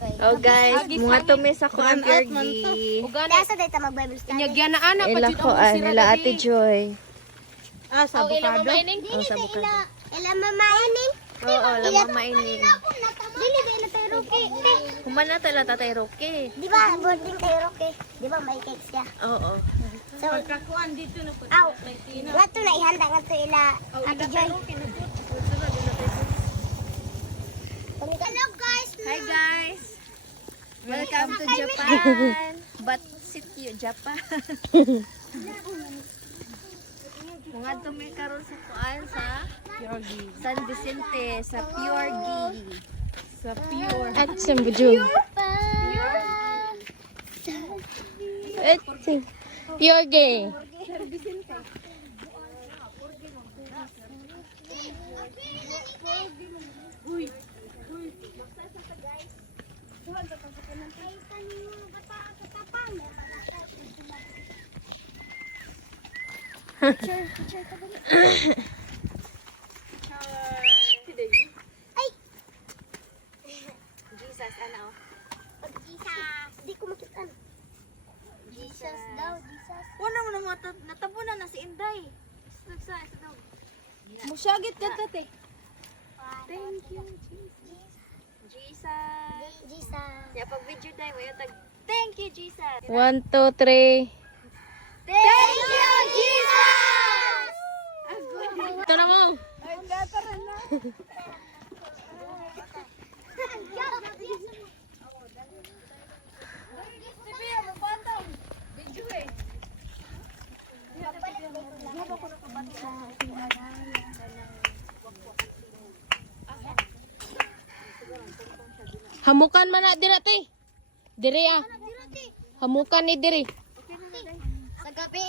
Oh guys, mga tumi sa kuan Fergie. Nasa dito mag-Bible study. Inyagyan na ana Ila kuan, ila Ate Joy. Ah, sa avocado. Oh, sa bukado. Ila mamaining. Oo, lamang maining. Dili ba ila tayo Rocky? Kumana tala tatay Roque. Di ba boarding tayo Rocky? Di ba may cake siya? Oo. So, Kakuan dito na po. aw. Ngato na ihanda ngato ila Ate Joy. Hello guys. Hi guys. Welcome to Japan. But sit you Japan. Mga tumi karon sa kuan sa San Vicente sa Pure Ghee. Sa pure. At Sambujung. At Pure Gay. Jesus, ano? Jesus. Di ko makita. Jesus daw, Jesus. Wala mo na natabunan na si Inday. Sa daw. Musyagit ka tate. Thank you, Jesus. Jesus. Jesus. Ya pag video tayo, may tag thank you, Jesus. 1, 2, 3. Thank you, Jesus! Ito na mo. Hamukan man na dira te. Diri ah. Hamukan ni diri. Sa gabi.